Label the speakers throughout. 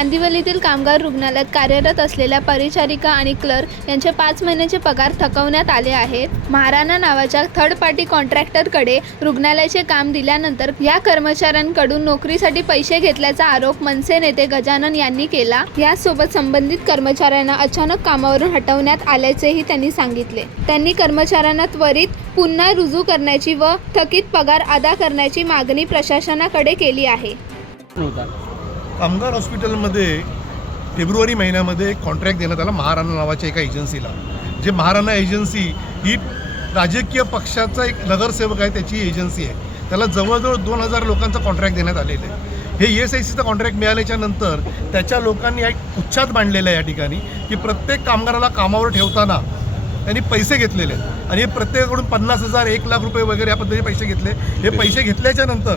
Speaker 1: कांदिवलीतील कामगार रुग्णालयात कार्यरत असलेल्या परिचारिका आणि क्लर्क यांचे पाच महिन्याचे पगार थकवण्यात आले आहेत. महाराणा नावाच्या थर्ड पार्टी कॉन्ट्रॅक्टरकडे रुग्णालयाचे काम दिल्यानंतर या कर्मचाऱ्यांकडून नोकरीसाठी पैसे घेतल्याचा आरोप मनसे नेते गजानन यांनी केला. यासोबत संबंधित कर्मचाऱ्यांना अचानक कामावरून हटवण्यात आल्याचेही त्यांनी सांगितले. त्यांनी कर्मचाऱ्यांना त्वरित पुन्हा रुजू करण्याची व थकीत पगार अदा करण्याची मागणी प्रशासनाकडे केली आहे.
Speaker 2: कामगार हॉस्पिटलमध्ये फेब्रुवारी महिन्यामध्ये एक कॉन्ट्रॅक्ट देण्यात आला महाराणा नावाच्या एका एजन्सीला. जे महाराणा एजन्सी ही राजकीय पक्षाचा एक नगरसेवक आहे त्याची एजन्सी आहे. त्याला जवळजवळ दोन हजार लोकांचा कॉन्ट्रॅक्ट देण्यात आलेलं आहे. हे एस आय सीचं कॉन्ट्रॅक्ट मिळाल्याच्या नंतर त्याच्या लोकांनी एक उच्छाद मांडलेला आहे या ठिकाणी की प्रत्येक कामगाराला कामावर ठेवताना त्यांनी पैसे घेतलेले आहेत. आणि हे प्रत्येकाकडून पन्नास हजार एक लाख रुपये वगैरे या पद्धतीने पैसे घेतले. हे पैसे घेतल्याच्या नंतर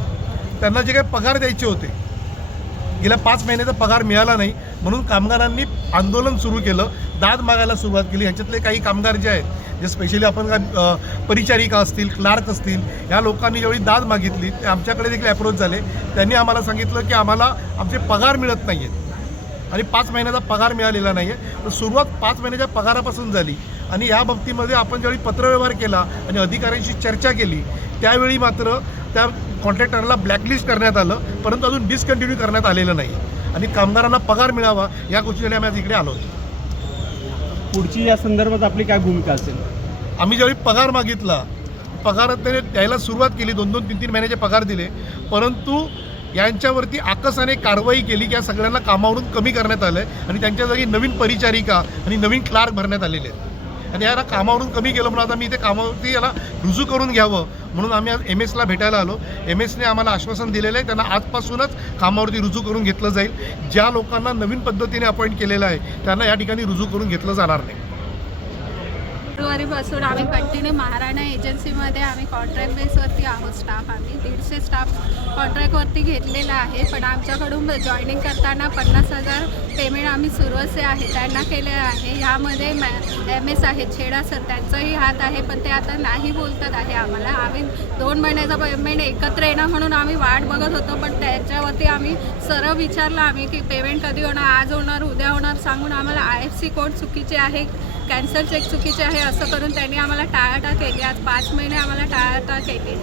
Speaker 2: त्यांना जे काही पगार द्यायचे होते गेल्या पाच महिन्याचा पगार मिळाला नाही. म्हणून कामगारांनी आंदोलन सुरू केलं दाद मागायला सुरुवात केली. ह्याच्यातले काही कामगार जे आहेत जे स्पेशली आपण काय परिचारिका असतील क्लार्क असतील ह्या लोकांनी ज्यावेळी दाद मागितली ते आमच्याकडे देखील अप्रोच झाले. त्यांनी आम्हाला सांगितलं की आम्हाला आमचे पगार मिळत नाही आहेत आणि पाच महिन्याचा पगार मिळालेला नाही आहे तर सुरुवात पाच महिन्याच्या पगारापासून झाली. आणि या बाबतीमध्ये आपण ज्यावेळी पत्रव्यवहार केला आणि अधिकाऱ्यांशी चर्चा केली त्यावेळी मात्र त्या कॉन्ट्रॅक्टरला ब्लॅकलिस्ट करण्यात आलं परंतु अजून डिसकंटिन्यू करण्यात आलेलं नाही. आणि कामगारांना पगार मिळावा या गोष्टीने आम्ही आज इकडे आलो होतो.
Speaker 3: पुढची या संदर्भात आपली काय भूमिका असेल?
Speaker 2: आम्ही ज्यावेळी पगार मागितला पगार त्याने द्यायला सुरुवात केली दोन दोन तीन तीन महिन्याचे पगार दिले परंतु यांच्यावरती आकसाने कारवाई केली की या सगळ्यांना कामावरून कमी करण्यात आलं आहे आणि त्यांच्या जागी नवीन परिचारिका आणि नवीन क्लार्क भरण्यात आलेले आहेत. आणि याला कामावरून कमी केलं म्हणून आता मी इथे कामावरती याला रुजू करून घ्यावं. म्हणून आम्ही आज एम एसला भेटायला आलो. एम एसने आम्हाला आश्वासन दिलेलं आहे. त्यांना आजपासूनच कामावरती रुजू करून घेतलं जाईल. ज्या लोकांना नवीन पद्धतीने अपॉइंट केलेलं आहे त्यांना या ठिकाणी रुजू करून घेतलं जाणार नाही.
Speaker 4: जानेवारीपासून आम्ही कंटिन्यू महाराणा एजन्सीमध्ये आम्ही कॉन्ट्रॅक्ट बेसवरती आहोत स्टाफ आम्ही. दीडशे स्टाफ कॉन्ट्रॅक्टवरती घेतलेला आहे. पण आमच्याकडून जॉईनिंग करताना पन्नास हजार पेमेंट आम्ही सुरुवातचे आहे त्यांना केले आहे. ह्यामध्ये मॅ एम एस आहे छेडा सर त्यांचाही हात आहे पण ते आता नाही बोलतात आहे आम्हाला. आम्ही दोन महिन्याचा पेमेंट एकत्र येणं म्हणून आम्ही वाट बघत होतो पण त्याच्यावरती आम्ही सरळ विचारलं आम्ही की पेमेंट कधी होणार आज होणार उद्या होणार सांगून आम्हाला आय एफ सी कोड चुकीचे आहे. कॅन्सर चेक चुकीचे आहे असं करून त्यांनी आम्हाला टाळाटाळ केली. आज पाच महिने आम्हाला टाळाटाळ केली.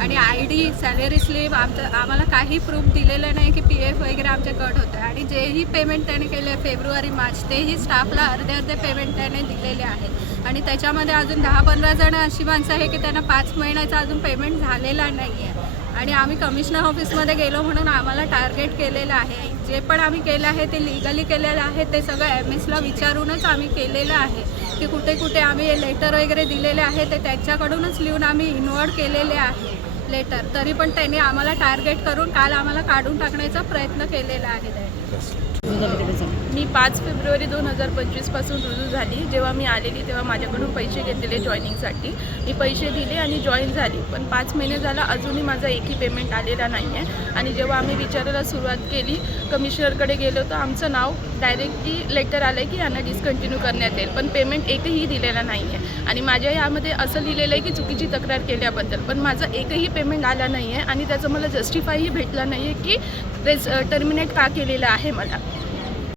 Speaker 4: आणि आय डी सॅलरी स्लिप आमचं आम्हाला काही प्रूफ दिलेलं नाही की पी एफ वगैरे आमचे कट होतं आणि जेही पेमेंट त्याने केले फेब्रुवारी मार्च तेही स्टाफला अर्धे अर्धे पेमेंट त्याने दिलेले आहेत. आणि त्याच्यामध्ये अजून दहा पंधरा जण अशी माणसं आहे की त्यांना पाच महिन्याचा अजून पेमेंट झालेला नाही आहे आणि आम्ही कमिशनर ऑफिसमध्ये गेलो म्हणून आम्हाला टार्गेट केलेलं आहे. जे पण आम्ही केलं आहे ते लिगली केलेलं आहे ते सगळं एम एसला विचारूनच आम्ही केलेलं आहे. की कुठे कुठे आम्ही लेटर वगैरे दिलेले आहे ते त्यांच्याकडूनच लिहून आम्ही इन्वॉल्ड केलेले आहे लेटर तरी पण त्यांनी आम्हाला टार्गेट करून काल आम्हाला काढून टाकण्याचा प्रयत्न केलेला आहे. त्यांनी
Speaker 5: मी पाच फेब्रुवारी दोन हजार पंचवीसपासून रुजू झाली. जेव्हा मी आलेली तेव्हा माझ्याकडून पैसे घेतलेले जॉईनिंगसाठी. मी पैसे दिले आणि जॉईन झाली. पण पाच महिने झाला अजूनही माझा एकही पेमेंट आलेला नाही आहे आणि जेव्हा आम्ही विचारायला सुरुवात केली कमिशनरकडे गेलो तर आमचं नाव डायरेक्टली लेटर आलं आहे की यांना डिस्कंटिन्यू करण्यात येईल. पण पेमेंट एकही दिलेला नाही आहे आणि माझ्या यामध्ये असं लिहिलेलं आहे की चुकीची तक्रार केल्याबद्दल. पण माझं एकही पेमेंट आला नाही आहे आणि त्याचं मला जस्टिफायही भेटला नाही आहे की रेस टर्मिनेट का केलेलं आहे मला.